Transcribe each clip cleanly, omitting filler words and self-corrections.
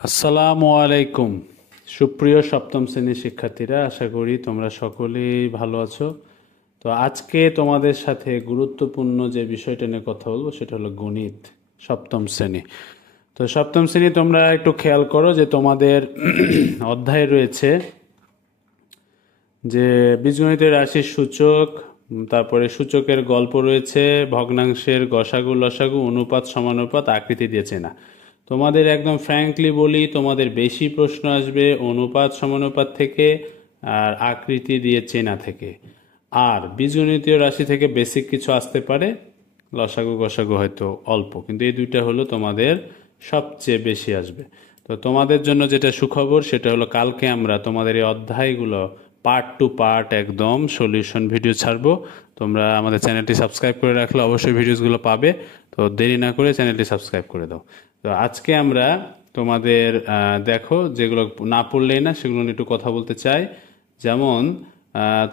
আসসালামু আলাইকুম। সুপ্রিয় সপ্তম শ্রেণীর শিক্ষার্থীরা, আশা করি তোমরা সকলেই ভালো আছো। তো আজকে তোমাদের সাথে গুরুত্বপূর্ণ যে বিষয়টা নিয়ে কথা বলবো সেটা হলো গণিত, সপ্তম শ্রেণী। তো সপ্তম শ্রেণী তোমরা একটু খেয়াল করো যে তোমাদের অধ্যায়ে রয়েছে যে বীজগণিতের রাশির সূচক, তারপরে সূচকের গল্প রয়েছে, ভগ্নাংশের গসাগু লসাগু, অনুপাত সমানুপাত, আকৃতি দিয়ে চেনা। তোমাদের একদম ফ্র্যাঙ্কলি বলি, তোমাদের বেশি প্রশ্ন আসবে অনুপাত সমানুপাত থেকে আর আকৃতি দিয়ে চেনা থেকে। আর বীজগণিতীয় রাশি থেকে বেসিক কিছু আসতে পারে, লসাগু গসাগু হয়তো অল্প, কিন্তু এই দুইটা হলো তোমাদের সবচেয়ে বেশি আসবে। তো তোমাদের জন্য যেটা সুখবর সেটা হলো কালকে আমরা তোমাদের এই অধ্যায়গুলো পার্ট টু পার্ট একদম সলিউশন ভিডিও ছাড়বো। তোমরা আমাদের চ্যানেলটি সাবস্ক্রাইব করে রাখলে অবশ্যই ভিডিওসগুলো পাবে। তো দেরি না করে চ্যানেলটি সাবস্ক্রাইব করে দাও। তো আজকে আমরা তোমাদের দেখো, যেগুলো না পড়লেই না সেগুলো নিয়ে একটু কথা বলতে চাই। যেমন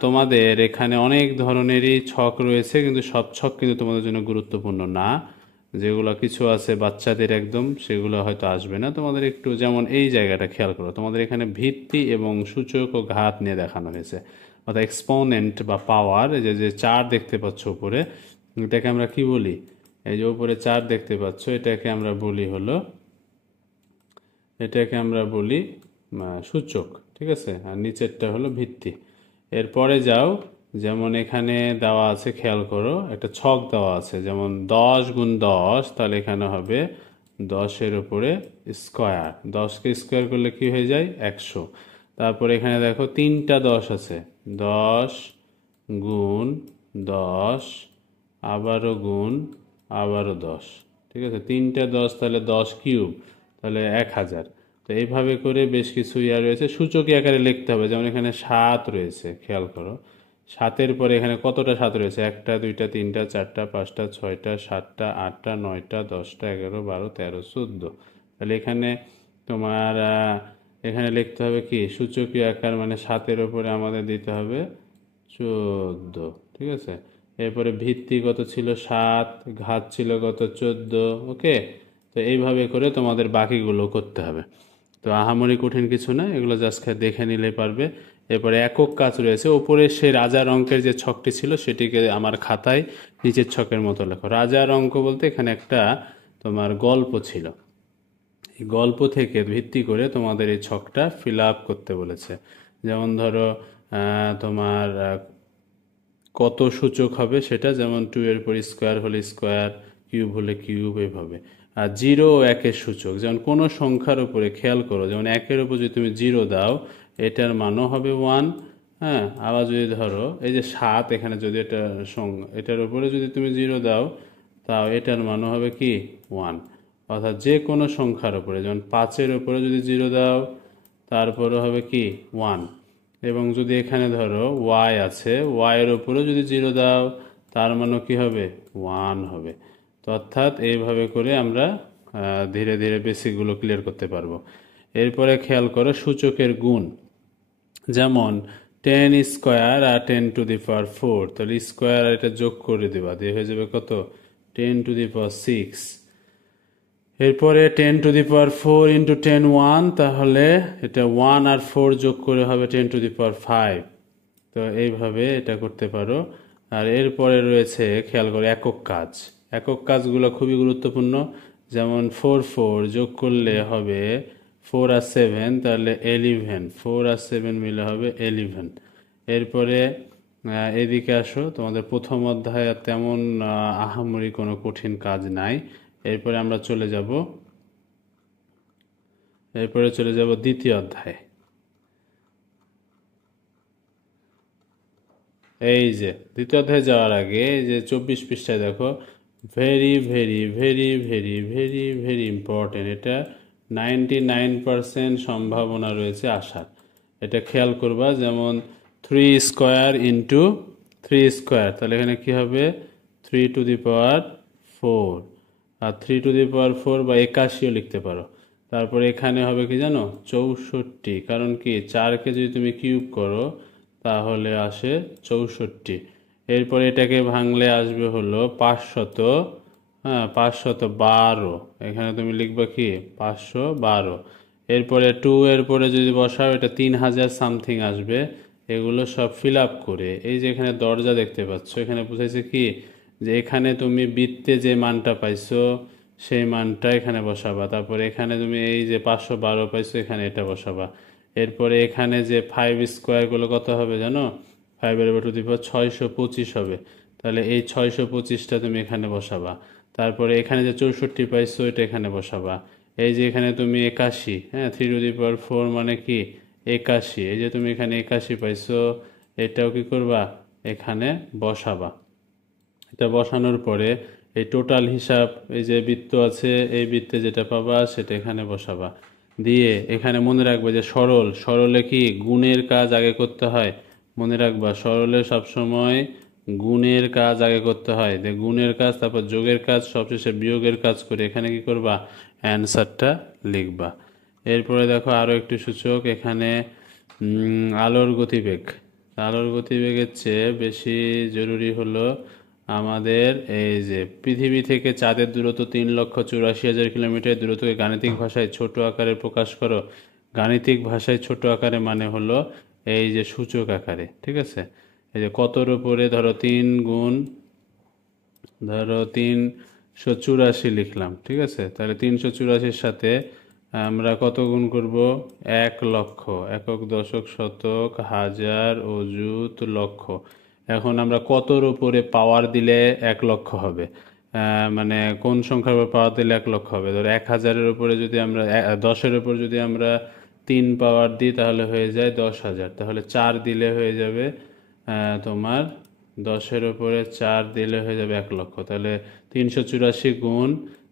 তোমাদের এখানে অনেক ধরনেরই ছক রয়েছে, কিন্তু সব ছক কিন্তু তোমাদের জন্য গুরুত্বপূর্ণ না। যেগুলো কিছু আছে বাচ্চাদের একদম, সেগুলো হয়তো আসবে না তোমাদের। একটু যেমন এই জায়গাটা খেয়াল করো, তোমাদের এখানে ভিত্তি এবং সূচক ও ঘাত নিয়ে দেখানো হয়েছে, অর্থাৎ এক্সপোনেন্ট বা পাওয়ার। যে যে চার দেখতে পাচ্ছ উপরে, এটাকে আমরা কি বলি? এই যে উপরে চার দেখতে পাচ্ছ, এটাকে আমরা বলি সূচক, ঠিক আছে। আর নিচেরটা হলো ভিত্তি। এরপরে যাও, যেমন এখানে দেওয়া আছে, খেয়াল করো, একটা ছক দেওয়া আছে, যেমন 10 × 10, তাহলে এখানে হবে 10-এর উপরে স্কোয়ার। 10কে স্কোয়ার করলে কি হয়ে যায়? 100। তারপরে এখানে দেখো তিনটা 10 আছে, 10 × 10, আবারও গুণ, আবারও 10, ঠিক আছে। তিনটা 10, তাহলে 10³ তাহলে 1000। তো এইভাবে করে বেশ কিছু রয়েছে, সূচকীয় আকারে লিখতে হবে। যেমন এখানে 7 রয়েছে, খেয়াল করো, 7-এর পরে এখানে কতটা 7 রয়েছে? 1টা 2টা 3টা 4টা 5টা 6টা 7টা 8টা 9টা 10টা 11 12 13 14। তাহলে এখানে তোমার এখানে লিখতে হবে কি? সূচকীয় আকার, মানে 7-এর উপরে আমাদের দিতে হবে 14, ঠিক আছে। এরপরে ভিত্তি কত ছিল? 7। ঘাত ছিল কত? 14। ওকে। তো এইভাবে করে তোমাদের বাকিগুলো করতে হবে। তো আহামরি কঠিন কিছু না, এগুলো জাস্ট দেখে নিলেই পারবে। এরপরে একক কাজ রয়েছে, ওপরে সেই রাজার অঙ্কের যে ছকটি ছিল সেটিকে আমার খাতায় নিচের ছকের মতো লেখো। রাজার অঙ্ক বলতে এখানে একটা তোমার গল্প ছিল, এই গল্প থেকে ভিত্তি করে তোমাদের এই ছকটা ফিল আপ করতে বলেছে। যেমন ধরো তোমার কত সূচক হবে সেটা, যেমন 2-এর উপর স্কোয়ার হলে স্কোয়ার, কিউব হলে কিউব, এইভাবে। আর 0 ও 1-এর সূচক, যেমন কোনো সংখ্যার উপরে খেয়াল করো, যেমন 1-এর উপর যদি তুমি 0 দাও, এটার মানও হবে 1। হ্যাঁ, আবার যদি ধরো এই যে 7, এখানে যদি এটার উপরে যদি তুমি 0 দাও, তাও এটার মানও হবে কি? 1। অর্থাৎ যে কোনো সংখ্যার উপরে, যেমন 5-এর উপরে যদি 0 দাও, তারপরে হবে কি? 1। এবং যদি এখানে ধরো ওয়াই আছে, ওয়াইয়ের উপরেও যদি 0 দাও, তার মানও কি হবে? 1 হবে। তো অর্থাৎ এইভাবে করে আমরা ধীরে ধীরে বেসিকগুলো ক্লিয়ার করতে পারবো। এরপরে খেয়াল করো সূচকের গুণ, যেমন 10² আর 10⁴, তাহলে স্কোয়ার আর এটা যোগ করে দেবা, দিয়ে হয়ে যাবে কত? 10⁶। এরপরে 10⁴ ইন্টু 10 1, তাহলে এটা 1 আর 4 যোগ করে হবে 10⁵। তো এইভাবে এটা করতে পারো। আর এরপরে রয়েছে, খেয়াল করো, একক কাজ। একক কাজগুলো খুবই গুরুত্বপূর্ণ। যেমন 4 যোগ করলে হবে 4 আর 7, তাহলে 11। 4 আর 7 মিলে হবে 11। এরপরে এদিকে আসো, তোমাদের প্রথম অধ্যায়ে তেমন আহামরি কোনো কঠিন কাজ নাই। এরপরে আমরা চলে যাব দ্বিতীয় অধ্যায়ে। এই যে দ্বিতীয় অধ্যায়ে যাওয়ার আগে এই যে 24 পৃষ্ঠায় দেখো, very very very very very very important, এটা 99% সম্ভাবনা রয়েছে আসার। এটা খেয়াল করবা। যেমন 3² ইন্টু 3², তাহলে এখানে কি হবে? 3⁴। আর 3⁴ বা 81ও লিখতে পারো। তারপরে এখানে হবে কি জানো? 64। কারণ কি, 4কে যদি তুমি কিউব করো তাহলে আসে 64। এরপরে এটাকে ভাঙলে আসবে হলো 500। হ্যাঁ, 512। এখানে তুমি লিখবা কি? 512। এরপরে 2 এর পরে যদি বসাও এটা 3000 সামথিং আসবে। এগুলো সব ফিল আপ করে এই যে এখানে দরজা দেখতে পাচ্ছ, এখানে বুঝাইছে কি যে এখানে তুমি বৃত্তে যে মানটা পাইছো সেই মানটা এখানে বসাবা। তারপরে এখানে তুমি এই যে 512 পাইছো, এখানে এটা বসাবা। এরপরে এখানে যে 5 স্কোয়ারগুলো কত হবে জানো? 5 এর উপর টু দি পাওয়ার 625 হবে। তাহলে এই 625টা তুমি এখানে বসাবা। তারপরে এখানে যে 64 পাইছো এটা এখানে বসাবা। এই যে এখানে তুমি 81, হ্যাঁ, 3 টু দি পাওয়ার 4 মানে কি 81, এই যে তুমি এখানে 81 পাইছো, এটাও কি করবা এখানে বসাবা। এটা বসানোর পরে এই টোটাল হিসাব, এই যে বৃত্ত আছে এই বৃত্তে যেটা পাবা সেটা এখানে বসাবা। দিয়ে এখানে মনে রাখবে যে সরলে কি গুণের কাজ আগে করতে হয়। মনে রাখবা সরলে সবসময় গুণের কাজ আগে করতে হয়। যে গুণের কাজ, তারপর যোগের কাজ, সবশেষে বিয়োগের কাজ করে এখানে কি করবা অ্যান্সারটা লিখবা। এরপরে দেখো আরও একটি সূচক এখানে, আলোর গতিবেগ। আলোর গতিবেগের চেয়ে বেশি জরুরি হলো আমাদের এই যে পৃথিবী থেকে চাঁদের দূরত্ব 3,84,000 কিলোমিটার। দূরত্বকে গাণিতিক ভাষায় ছোট আকারে প্রকাশ করো। গাণিতিক ভাষায় ছোট আকারে মানে হলো এই যে সূচক আকারে, ঠিক আছে। এই যে কতর উপরে ধরো 384 লিখলাম, ঠিক আছে। তাহলে 384-র সাথে আমরা কত গুণ করব? 1,00,000। একক, দশক, শতক, হাজার, অযুত, লক্ষ। এখন আমরা কতর উপরে পাওয়ার দিলে 1,00,000 হবে? মানে কোন সংখ্যার উপর পাওয়ার দিলে 1,00,000 হবে? ধরো 1000-এর উপরে যদি আমরা 10-এর উপর যদি আমরা 3 পাওয়ার দিই তাহলে হয়ে যায় 10,000। তাহলে 4 দিলে হয়ে যাবে তোমার 10-এর উপরে 4 দিলে হয়ে যাবে 1,00,000। তাহলে 384 গুণ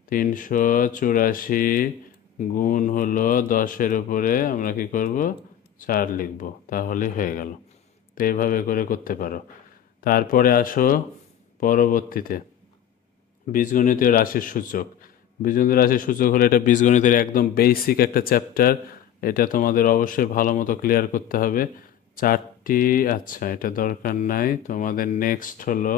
384 গুণ হলো 10-এর উপরে আমরা কি করব 4 লিখব, তাহলে হয়ে গেল। তো এইভাবে করে করতে পারো। তারপরে আসো পরবর্তীতে বীজগণিতীয় রাশির সূচক। বীজগণিত রাশির সূচক হলো এটা বীজগণিতের একদম বেসিক একটা চ্যাপ্টার। এটা তোমাদের অবশ্যই ভালো মতো ক্লিয়ার করতে হবে। 4টি, আচ্ছা এটা দরকার নাই তোমাদের। নেক্সট হলো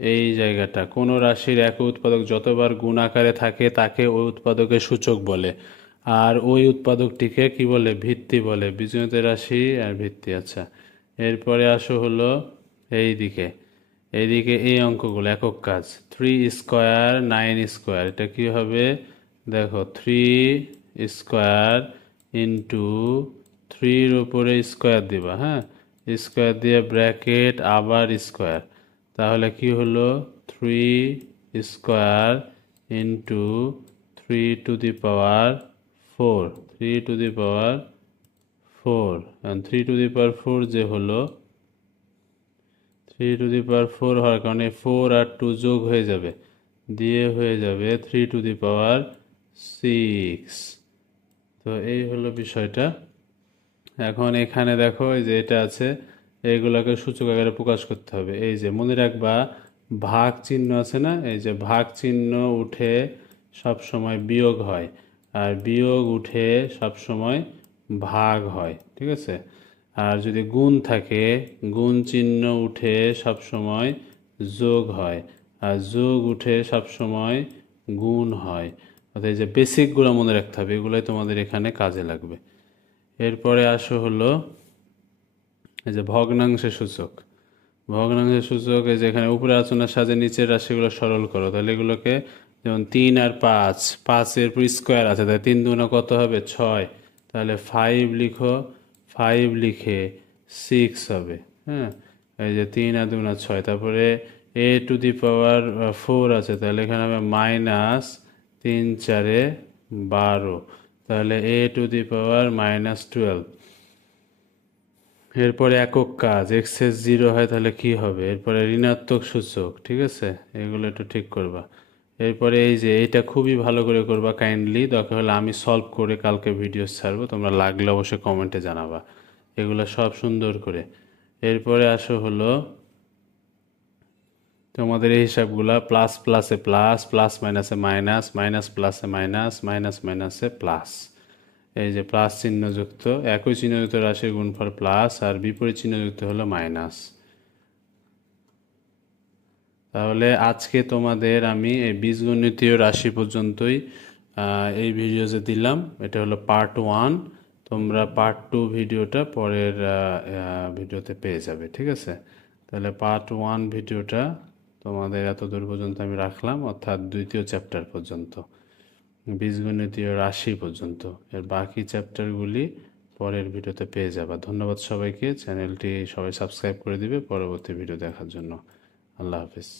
এই জায়গাটা, কোনো রাশির এক উৎপাদক যতবার গুণ আকারে থাকে তাকে ওই উৎপাদকের সূচক বলে। আর ওই উৎপাদকটিকে কি বলে? ভিত্তি বলে। বীজগণিতের রাশি আর ভিত্তি। আচ্ছা, এরপরে আসো হলো এইদিকে। এইদিকে এই অঙ্কগুলো একক কাজ। 3 স্কোয়ার 9 স্কোয়ার, এটা কি হবে? দেখো 3 স্কোয়ার ইন্টু 3-র উপরে স্কোয়ার দিবা, হ্যাঁ, স্কোয়ার দিয়ে ব্র্যাকেট আবার স্কোয়ার। তাহলে কি হলো 3 square into 3 to the power 4, 3 to the power 4। 3 to the power 4 যে হলো 3 টু দি পাওয়ার 4 হওয়ার কারণে 4 আর 2 যোগ হয়ে যাবে, দিয়ে হয়ে যাবে 3 টু দি পাওয়ার 6। তো এই হলো বিষয়টা। এখন এখানে দেখো এই যে এটা আছে, এইগুলোকে সূচক আকারে প্রকাশ করতে হবে। এই যে মনে রাখবা ভাগ চিহ্ন আছে না, এই যে ভাগ চিহ্ন উঠে সব সময় বিয়োগ হয়, আর বিয়োগ উঠে সব সময় ভাগ হয়, ঠিক আছে। আর যদি গুণ থাকে, গুণ চিহ্ন উঠে সব সময় যোগ হয়, আর যোগ উঠে সব সময় গুণ হয়। অর্থাৎ এই যে বেসিকগুলো মনে রাখতে হবে, এগুলোই তোমাদের এখানে কাজে লাগবে। এরপরে আসো হলো এই যে ভগ্নাংশের সূচক। ভগ্নাংশের সূচক এই যে এখানে উপরে আলোচনার সাথে নিচের রাশিগুলো সরল করো। তাহলে এগুলোকে যেমন 3 আর 5, 5-এর উপর স্কোয়ার আছে, তাহলে 3 দুগুণে কত হবে? 6। তাহলে 5 লিখো, 5 লিখে 6 হবে, হ্যাঁ। এই যে 3 আর 2 6। তারপরে a টু দি পাওয়ার 4 আছে, তাহলে এখানে হবে মাইনাস 3 4-এ 12, তাহলে a টু দি পাওয়ার -12। এরপরে একক কাজ, এক্সেস 0 হয় তাহলে কি হবে? এরপরে ঋণাত্মক সূচক, ঠিক আছে, এগুলো একটু ঠিক করবা। এরপরে এই যে এইটা খুবই ভালো করে করবা কাইন্ডলি, দরকার হলে আমি সলভ করে কালকে ভিডিও ছাড়বো, তোমরা লাগলে অবশ্যই কমেন্টে জানাবা এগুলো সব সুন্দর করে। এরপরে আসো হলো তোমাদের এই হিসাবগুলা, প্লাস প্লাসে প্লাস, প্লাস মাইনাসে মাইনাস, মাইনাস প্লাসে মাইনাস, মাইনাস মাইনাসে প্লাস। এই যে প্লাস চিহ্নযুক্ত, একই চিহ্নযুক্ত রাশির গুণফল প্লাস, আর বিপরীত চিহ্নযুক্ত হলো মাইনাস। তাহলে আজকে তোমাদের আমি এই বীজগণিতীয় রাশি পর্যন্তই এই ভিডিও যে দিলাম এটা হলো পার্ট 1। তোমরা পার্ট 2 ভিডিওটা পরের ভিডিওতে পেয়ে যাবে, ঠিক আছে? তাহলে পার্ট 1 ভিডিওটা তোমাদের এত দূর পর্যন্ত আমি রাখলাম, অর্থাৎ দ্বিতীয় চ্যাপ্টার পর্যন্ত, বীজগণিতীয় রাশি পর্যন্ত। এর বাকি চ্যাপ্টারগুলি পরের ভিডিওতে পেয়ে যাবে। ধন্যবাদ সবাইকে, চ্যানেলটি সবাই সাবস্ক্রাইব করে দিবে পরবর্তী ভিডিও দেখার জন্য। আল্লাহ হাফিজ।